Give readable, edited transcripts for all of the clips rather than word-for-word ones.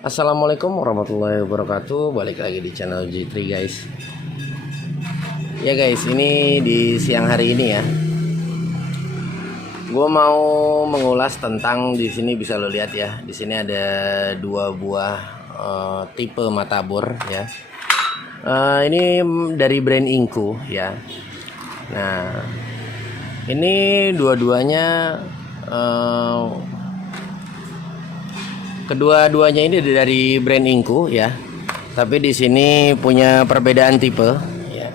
Assalamualaikum warahmatullahi wabarakatuh. Balik lagi di channel G3 guys. Ya guys, ini di siang hari ini ya. Gue mau mengulas tentang di sini bisa lo lihat ya. Di sini ada dua buah tipe mata bor ya. Ini dari brand Inku ya. Nah, ini dua-duanya kedua-duanya ini dari brand Inku ya. Tapi di sini punya perbedaan tipe ya.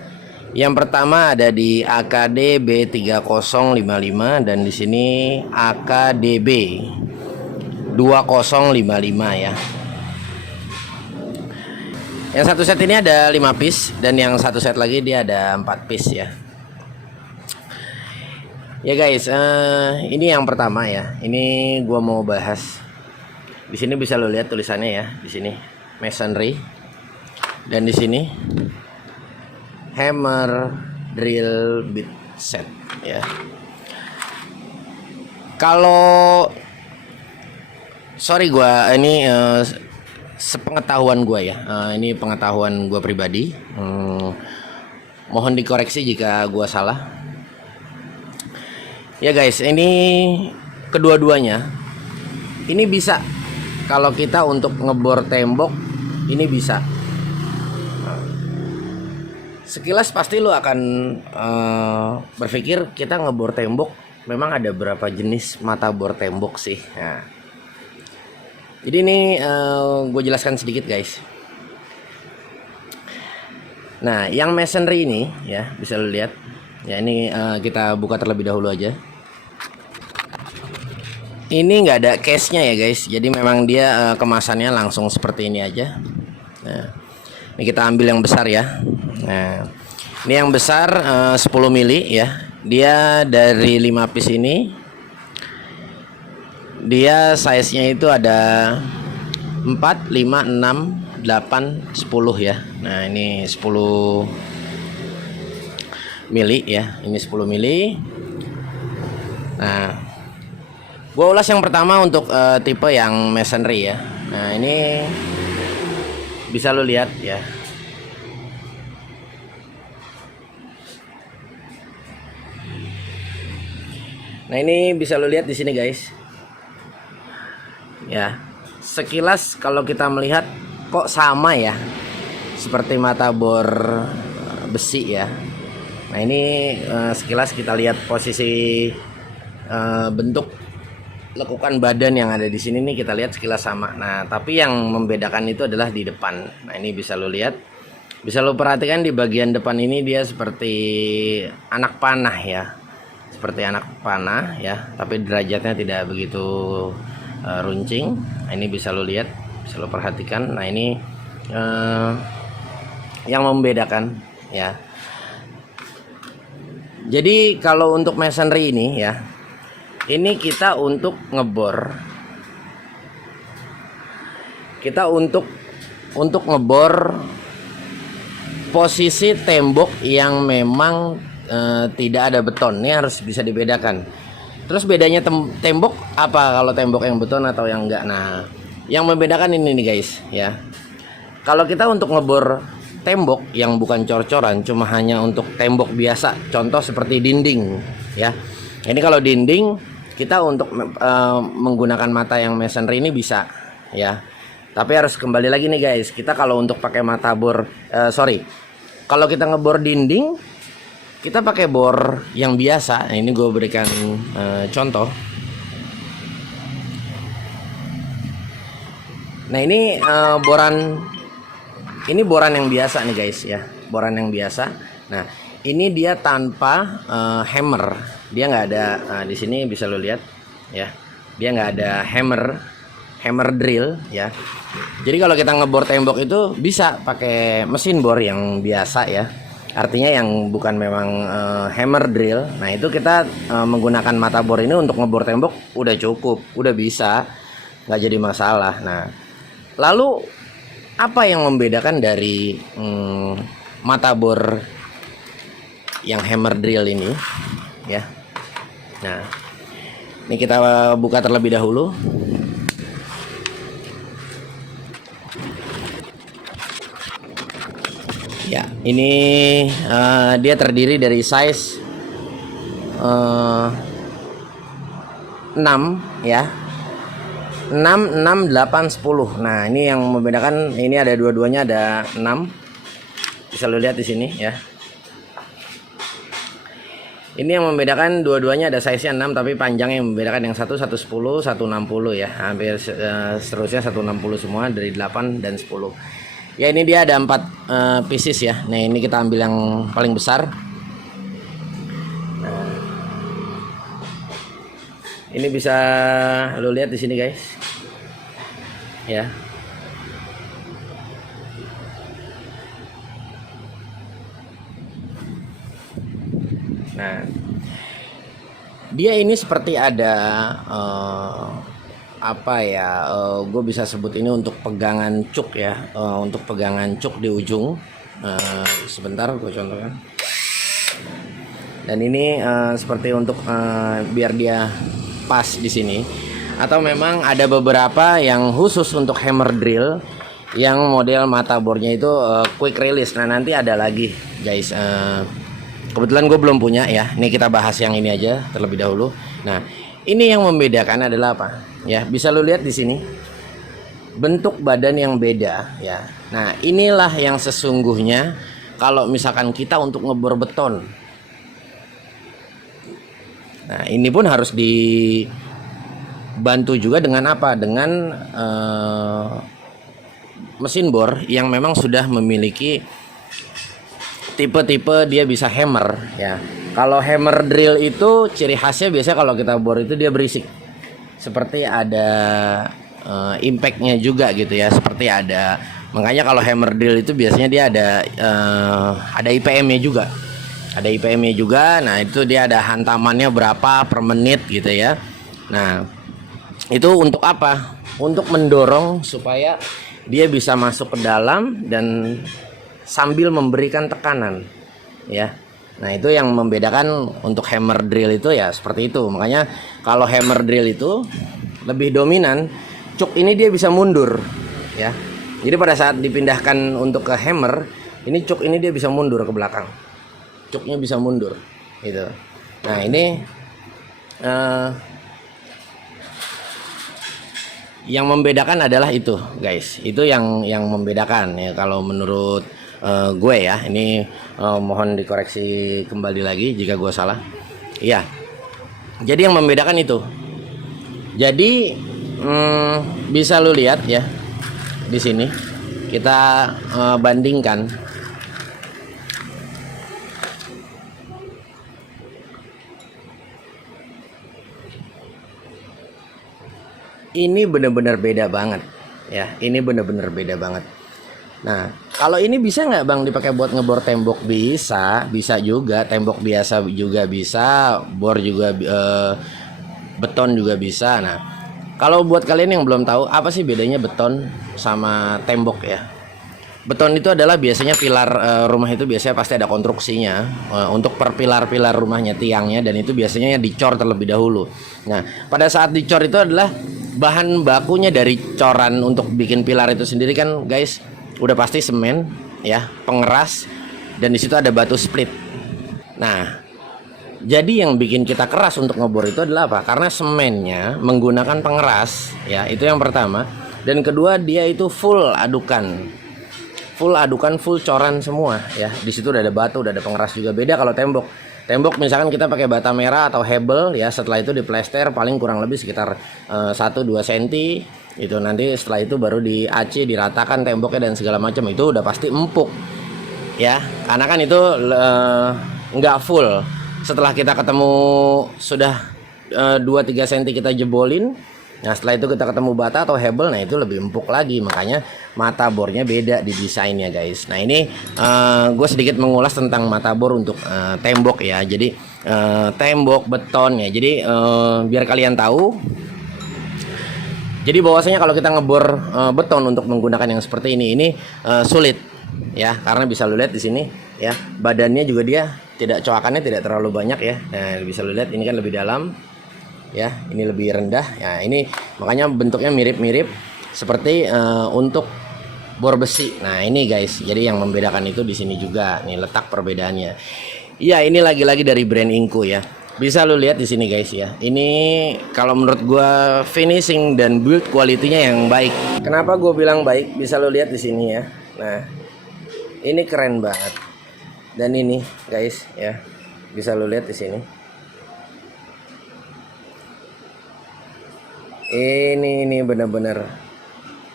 Yang pertama ada di AKD B3055 dan di sini AKDB 2055 ya. Yang satu set ini ada 5 piece dan yang satu set lagi dia ada 4 piece ya. Ya guys, ini yang pertama ya. Ini gua mau bahas. Di sini bisa lo lihat tulisannya ya, di sini masonry dan di sini hammer drill bit set ya. Kalau sorry gua ini sepengetahuan gua ya, ini pengetahuan gua pribadi. Mohon dikoreksi jika gua salah. Ya guys, ini kedua-duanya ini bisa. Kalau kita untuk ngebor tembok ini bisa. Sekilas pasti lo akan berpikir kita ngebor tembok memang ada berapa jenis mata bor tembok sih. Nah, jadi ini gue jelaskan sedikit guys. Nah, yang masonry ini ya bisa lo lihat. Ya ini kita buka terlebih dahulu aja. Ini nggak ada case-nya ya guys, jadi memang dia kemasannya langsung seperti ini aja. Nah, ini kita ambil yang besar ya. Nah, ini yang besar 10 mili ya. Dia dari 5 piece ini, dia size-nya itu ada 4, 5, 6, 8, 10 ya. Nah ini 10 mili ya, ini 10 mili. Nah, gue ulas yang pertama untuk tipe yang masonry ya. Nah ini bisa lo lihat ya. Nah ini bisa lo lihat di sini guys. Ya, sekilas kalau kita melihat kok sama ya, seperti mata bor besi ya. Nah ini sekilas kita lihat posisi bentuk lekukan badan yang ada di sini nih kita lihat sekilas sama. Nah, tapi yang membedakan itu adalah di depan. Nah, ini bisa lo lihat. Bisa lo perhatikan di bagian depan ini dia seperti anak panah ya. Seperti anak panah ya, tapi derajatnya tidak begitu runcing. Nah, ini bisa lo lihat, bisa lo perhatikan. Nah, ini yang membedakan ya. Jadi kalau untuk masonry ini ya, ini kita untuk ngebor. Kita untuk ngebor posisi tembok yang memang tidak ada beton. Ini harus bisa dibedakan. Terus bedanya tembok apa kalau tembok yang beton atau yang enggak? Nah, yang membedakan ini nih guys ya. Kalau kita untuk ngebor tembok yang bukan cor-coran, cuma hanya untuk tembok biasa, contoh seperti dinding ya. Ini kalau dinding kita untuk menggunakan mata yang masonry ini bisa ya, tapi harus kembali lagi nih guys, kita kalau untuk pakai mata bor kalau kita ngebor dinding kita pakai bor yang biasa. Nah, ini gue berikan contoh. Nah ini boran yang biasa nih guys ya, boran yang biasa. Nah ini dia tanpa hammer. Dia nggak ada, di sini bisa lo lihat ya, dia nggak ada hammer drill ya. Jadi kalau kita ngebor tembok itu bisa pakai mesin bor yang biasa ya, artinya yang bukan memang hammer drill. Nah itu kita menggunakan mata bor ini untuk ngebor tembok udah cukup, udah bisa, nggak jadi masalah. Nah lalu apa yang membedakan dari mata bor yang hammer drill ini ya? Nah ini kita buka terlebih dahulu. Ini dia terdiri dari size 6 ya. 6, 6, 8, 10. Nah, ini yang membedakan, ini ada dua-duanya ada 6. Bisa lo lihat di sini ya. Ini yang membedakan dua-duanya ada size-nya 6, tapi panjangnya yang membedakan yang satu 110, 160 ya. Hampir seterusnya 160 semua dari 8 dan 10. Ya, ini dia ada 4 pieces ya. Nah, ini kita ambil yang paling besar. Nah, ini bisa lo lihat di sini guys. Ya. Nah, dia ini seperti ada apa ya? Gue bisa sebut ini untuk pegangan cuk ya, untuk pegangan cuk di ujung. Sebentar, gue contohkan. Dan ini seperti untuk biar dia pas di sini. Atau memang ada beberapa yang khusus untuk hammer drill yang model mata bornya itu quick release. Nah, nanti ada lagi guys. Kebetulan gue belum punya ya. Ini kita bahas yang ini aja terlebih dahulu. Nah, ini yang membedakan adalah apa? Ya, bisa lo lihat di sini. Bentuk badan yang beda ya. Nah, inilah yang sesungguhnya kalau misalkan kita untuk ngebor beton. Nah, ini pun harus dibantu juga dengan apa? Dengan mesin bor yang memang sudah memiliki tipe-tipe dia bisa hammer ya. Kalau hammer drill itu ciri khasnya biasanya kalau kita bor itu dia berisik. Seperti ada impactnya juga gitu ya. Seperti ada, makanya kalau hammer drill itu biasanya dia ada IPM-nya juga. Ada IPM-nya juga. Nah, itu dia ada hantamannya berapa per menit gitu ya. Nah, itu untuk apa? Untuk mendorong supaya dia bisa masuk ke dalam dan sambil memberikan tekanan ya. Nah, itu yang membedakan untuk hammer drill itu ya seperti itu. Makanya kalau hammer drill itu lebih dominan, cuk ini dia bisa mundur ya. Jadi pada saat dipindahkan untuk ke hammer, ini cuk ini dia bisa mundur ke belakang. Cuknya bisa mundur gitu. Nah, ini yang membedakan adalah itu guys. Itu yang membedakan ya kalau menurut gue ya. Ini mohon dikoreksi kembali lagi jika gue salah. Iya. Jadi yang membedakan itu. Jadi bisa lu lihat ya di sini. Kita bandingkan. Ini benar-benar beda banget ya. Ini benar-benar beda banget. Nah, kalau ini bisa nggak bang dipakai buat ngebor tembok? Bisa juga. Tembok biasa juga bisa, bor juga, beton juga bisa. Nah, kalau buat kalian yang belum tahu apa sih bedanya beton sama tembok ya? Beton itu adalah biasanya pilar rumah itu biasanya pasti ada konstruksinya untuk per pilar-pilar rumahnya, tiangnya, dan itu biasanya dicor terlebih dahulu. Nah, pada saat dicor itu adalah bahan bakunya dari coran untuk bikin pilar itu sendiri kan guys, udah pasti semen ya, pengeras, dan di situ ada batu split. Nah, jadi yang bikin kita keras untuk ngebor itu adalah apa? Karena semennya menggunakan pengeras ya, itu yang pertama. Dan kedua, dia itu full adukan, full coran semua ya. Di situ udah ada batu, udah ada pengeras juga. Beda kalau tembok. Tembok misalkan kita pakai bata merah atau hebel ya, setelah itu diplester paling kurang lebih sekitar 1-2 cm. Itu nanti setelah itu baru di AC, diratakan temboknya dan segala macam, itu udah pasti empuk ya. Karena kan itu nggak full. Setelah kita ketemu sudah 2-3 cm kita jebolin. Nah, setelah itu kita ketemu bata atau hebel, nah itu lebih empuk lagi. Makanya mata bornya beda di desainnya guys. Nah, ini gue sedikit mengulas tentang mata bor untuk tembok ya. Jadi tembok beton ya. Jadi biar kalian tahu. Jadi bahwasanya kalau kita ngebor beton untuk menggunakan yang seperti ini sulit ya, karena bisa lu lihat di sini ya, badannya juga dia tidak, coakannya tidak terlalu banyak ya. Nah, bisa lu lihat ini kan lebih dalam. Ya, ini lebih rendah. Ya, ini makanya bentuknya mirip-mirip seperti untuk bor besi. Nah ini guys, jadi yang membedakan itu di sini juga. Nih letak perbedaannya. Iya ini lagi-lagi dari brand Inco ya. Bisa lu lihat di sini guys ya. Ini kalau menurut gua finishing dan build quality-nya yang baik. Kenapa gue bilang baik? Bisa lu lihat di sini ya. Nah ini keren banget. Dan ini guys ya, bisa lu lihat di sini. Ini bener-bener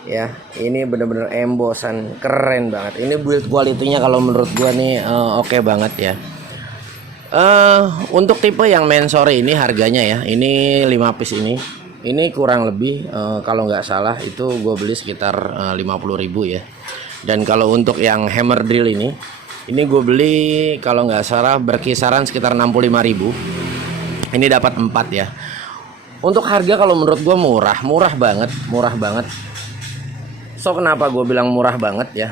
ya, ini bener-bener embosan, keren banget. Ini build quality-nya kalau menurut gua nih oke banget ya. Untuk tipe yang main sore ini harganya ya, ini 5 piece ini kurang lebih kalau nggak salah itu gue beli sekitar 50.000 ya. Dan kalau untuk yang hammer drill ini gue beli kalau nggak salah berkisaran sekitar 65.000. Ini dapat 4 ya. Untuk harga kalau menurut gue murah banget. So kenapa gue bilang murah banget ya?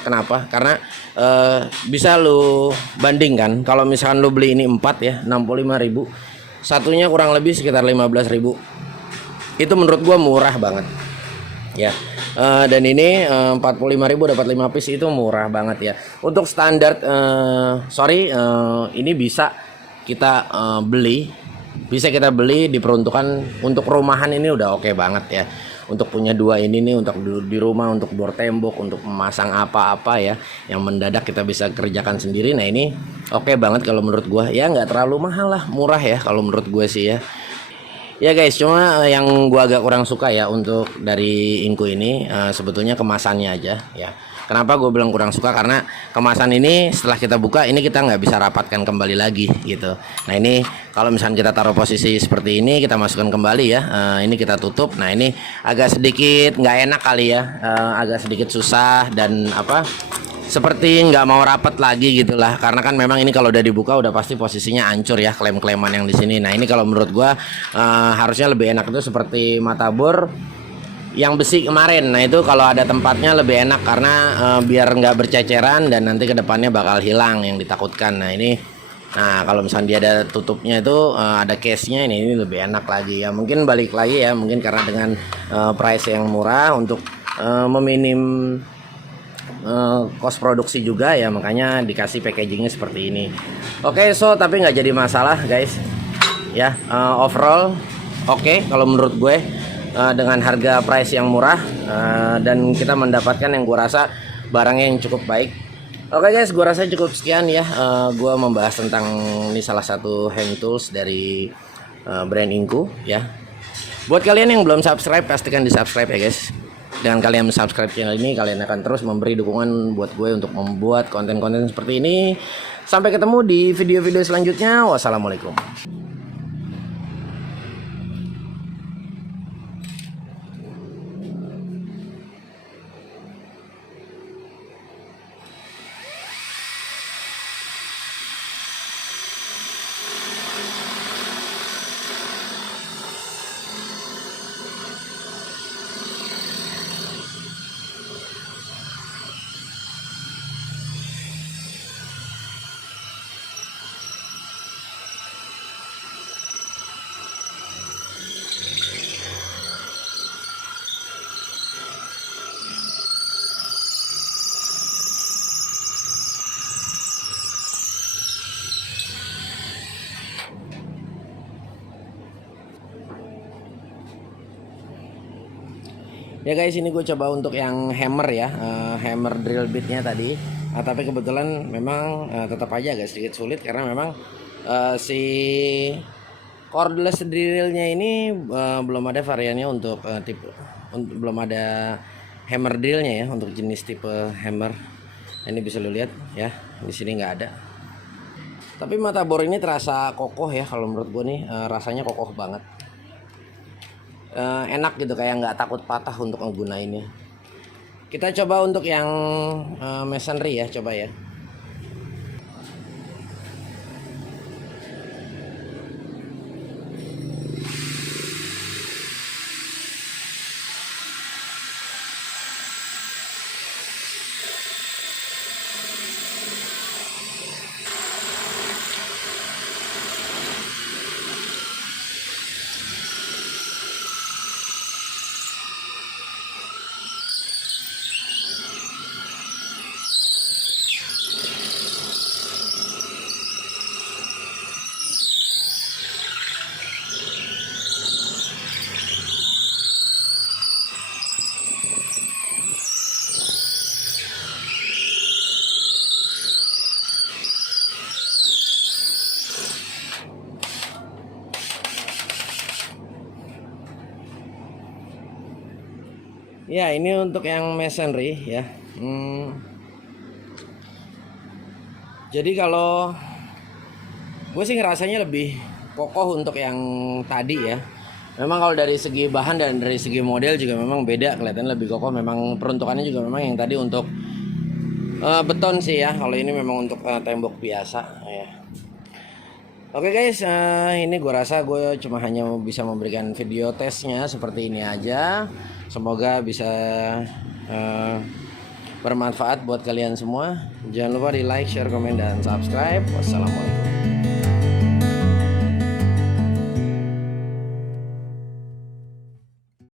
Kenapa? Karena bisa lu bandingkan kalau misalkan lu beli ini 4 ya 65.000, satunya kurang lebih sekitar 15.000. Itu menurut gue murah banget ya. Dan ini 45.000 dapat 5 piece, itu murah banget ya. Untuk standar ini bisa kita beli diperuntukkan untuk rumahan, ini udah oke banget ya. Untuk punya dua ini nih untuk di rumah, untuk bor tembok, untuk memasang apa-apa ya yang mendadak kita bisa kerjakan sendiri. Nah ini oke banget kalau menurut gue ya, nggak terlalu mahal lah, murah ya kalau menurut gue sih ya. Ya guys, cuma yang gua agak kurang suka ya untuk dari Inco ini sebetulnya kemasannya aja ya. Kenapa gue bilang kurang suka? Karena kemasan ini setelah kita buka ini kita nggak bisa rapatkan kembali lagi gitu. Nah ini kalau misalnya kita taruh posisi seperti ini, kita masukkan kembali ya. Ini kita tutup. Nah ini agak sedikit nggak enak kali ya, agak sedikit susah dan seperti nggak mau rapat lagi gitulah, karena kan memang ini kalau udah dibuka udah pasti posisinya hancur ya, klem-kleman yang di sini. Nah ini kalau menurut gua harusnya lebih enak itu seperti mata bor yang besi kemarin. Nah itu kalau ada tempatnya lebih enak, karena biar nggak berceceran dan nanti kedepannya bakal hilang yang ditakutkan. Nah kalau misalnya dia ada tutupnya itu ada case-nya, ini lebih enak lagi ya. Mungkin balik lagi ya, mungkin karena dengan price yang murah untuk meminim cost produksi juga ya, makanya dikasih packagingnya seperti ini. Oke, tapi nggak jadi masalah guys ya. Overall oke kalau menurut gue dengan harga price yang murah dan kita mendapatkan yang gue rasa barangnya yang cukup baik. Oke guys, gue rasa cukup sekian ya. Gue membahas tentang ini salah satu hand tools dari brand Inco ya. Buat kalian yang belum subscribe, pastikan di subscribe ya guys. Dengan kalian subscribe channel ini, kalian akan terus memberi dukungan buat gue untuk membuat konten-konten seperti ini. Sampai ketemu di video-video selanjutnya. Wassalamualaikum. Ya guys, ini gue coba untuk yang hammer ya, hammer drill bitnya tadi. Tapi kebetulan memang tetap aja agak sedikit sulit, karena memang si cordless drillnya ini belum ada variannya untuk belum ada hammer drillnya ya, untuk jenis tipe hammer. Ini bisa lo lihat ya, di sini nggak ada. Tapi mata bor ini terasa kokoh ya, kalau menurut gue nih rasanya kokoh banget. Enak gitu, kayak nggak takut patah untuk ngegunainnya. Kita coba untuk yang masonry ya, coba ya. Ya, ini untuk yang masonry ya. Jadi kalau gue sih ngerasanya lebih kokoh untuk yang tadi ya. Memang kalau dari segi bahan dan dari segi model juga memang beda, kelihatan lebih kokoh. Memang peruntukannya juga memang yang tadi untuk beton sih ya. Kalau ini memang untuk tembok biasa ya. Oke guys, ini gue rasa gue cuma hanya bisa memberikan video tesnya seperti ini aja. Semoga bisa bermanfaat buat kalian semua. Jangan lupa di like, share, komen, dan subscribe. Wassalamualaikum.